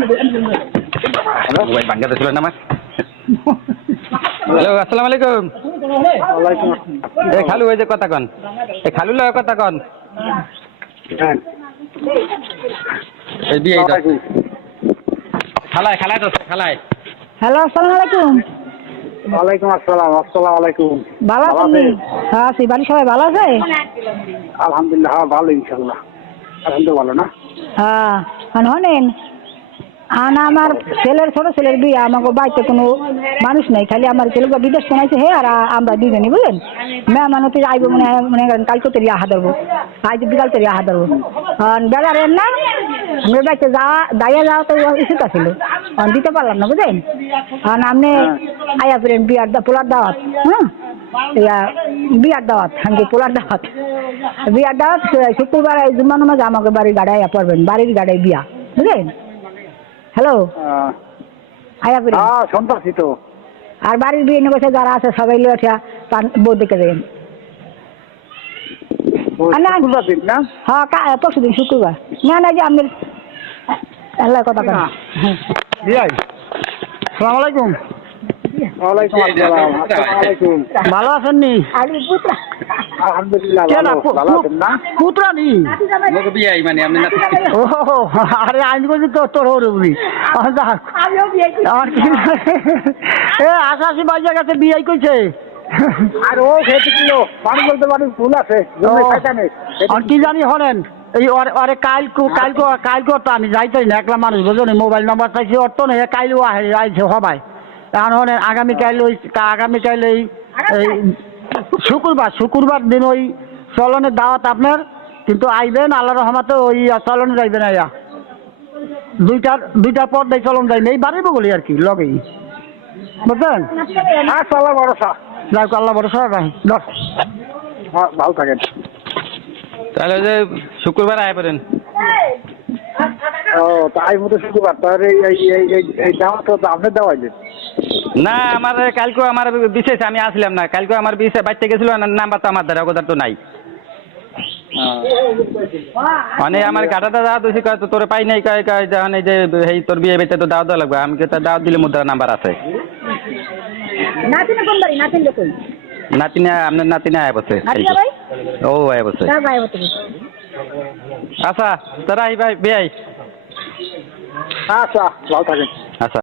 Mobile ভাঙ্গাতে ছিল না আমার। হ্যালো, আসসালামু আলাইকুম। এ খালু, ওই যে কথা কন, এ খালু লয় কথা কন। এই বিয়ে খালায় খালায় তো খালায়। হ্যালো, আসসালামু আলাইকুম। ওয়ালাইকুম আসসালাম। আসসালামু আলাইকুম। ভালো আছেন? হ্যাঁ আছি। বাড়ির সবাই ভালো আছে? আলহামদুলিল্লাহ, হ্যাঁ ভালো, ইনশাল্লাহ। আলহামদুলিল্লাহ ভালো না? হ্যাঁ। শোনেন, আমার ছোট ছেলের বিয়ে, আমাকে বাড়িতে কোনো মানুষ নেই, খালি আমার ছেলে বিদেশ শোনাইছে হে, আর আমরা দুজনই বুঝলেন। মেহমান হতে আইব মনে করেন কালকে তৈরি আহা ধরবো, আজ বিকাল তৈরি আহা ধরবো। বেলার না আমরা বাড়িতে যাওয়া তো ইস্যুটা ছিল, দিতে পারলাম না বুঝলেন। কারণ আপনি আয়া ফিরেন বিয়ার পোলার দাওয়াত, হ্যাঁ বিয়ার দাওয়াত, আমি পোলার দাওয়াত, বিয়ার দাওয়াত শুক্রবার জুম্মা নামাজ আমাকে বাড়ির গাড়ায় পড়বেন, বাড়ির গাড়ায় বিয়া বুঝলেন। হ্যালো, আয়া ফিরেন। হ্যাঁ শুনতেছি তো। আর বাড়ির বিয়ে নিয়ে বসে যারা আছে সবাই লোঠা বউ দেখে দেবেন। হ্যাঁ পরশু দিন শুক্রবার। না না যে আমি আল্লাহ কথা কেন। সালাম আলাইকুম। ওয়ালাইকুম আসসালাম। আসসালামু ভালো আছেন নি? আলহামদুলিল্লাহ ভালো আছেন না? পুত্রা নি মোকে বিয়ে মানে আপনি না। ও আরে আমি কইছি তো তোর ওরে বুঝি। আশাশি বাজার কাছে বিয়ে কইছে। আর ও খেতে কিলো মানুষ বলতে মানুষ ভুল আছে। আর কি জানি হলেন এই ওরে কালকে তো আমি যাইতাই না, একলা মানুষ বুঝলেন। মোবাইল নাম্বার চাইছি ওর তো নেই, কাইলেও আইছে সবাই। এখন হলেন আগামীকাল এই শুক্রবার দিন ওই চলনের দাওয়াত আপনার, কিন্তু আইবেন আল্লাহ রহমতে ওই চলনে যাইবেন। আইয়া দুইটার পর দেয় চলন যাই এই বাড়িব বলি আর কি লগেই বুঝলেন। আল্লাহ ভরসা, যাই আল্লাহ ভরসা ভাই। ভালো থাকেন। তাহলে যে শুক্রবার আয় পড়েন। ও তাই মতো শুক্রবার তাহলে এই দাওয়াত তো আপনার দেওয়া যায় না। আমার কালকে আমার বিশেষ আমি আসলাম না, কালকে আমার বিশেষ বাড়তে গেছিল, নাম্বার তো আমার দ্বারা ওদের তো নাই। মানে আমার কাটাটা দাওয়াত হয়েছে, তোর পাই নাই যখন এই যে এই তোর বিয়ে বেঁচে তো দাওয়াত দেওয়া লাগবে। আমি তো দাওয়াত দিলে মুদ্রা নাম্বার আছে। নাতিনা আপনার নাতিনা আয় বসে। ও আয় বসে। আচ্ছা তারা ভাই বেআই। আচ্ছা ভালো থাকেন।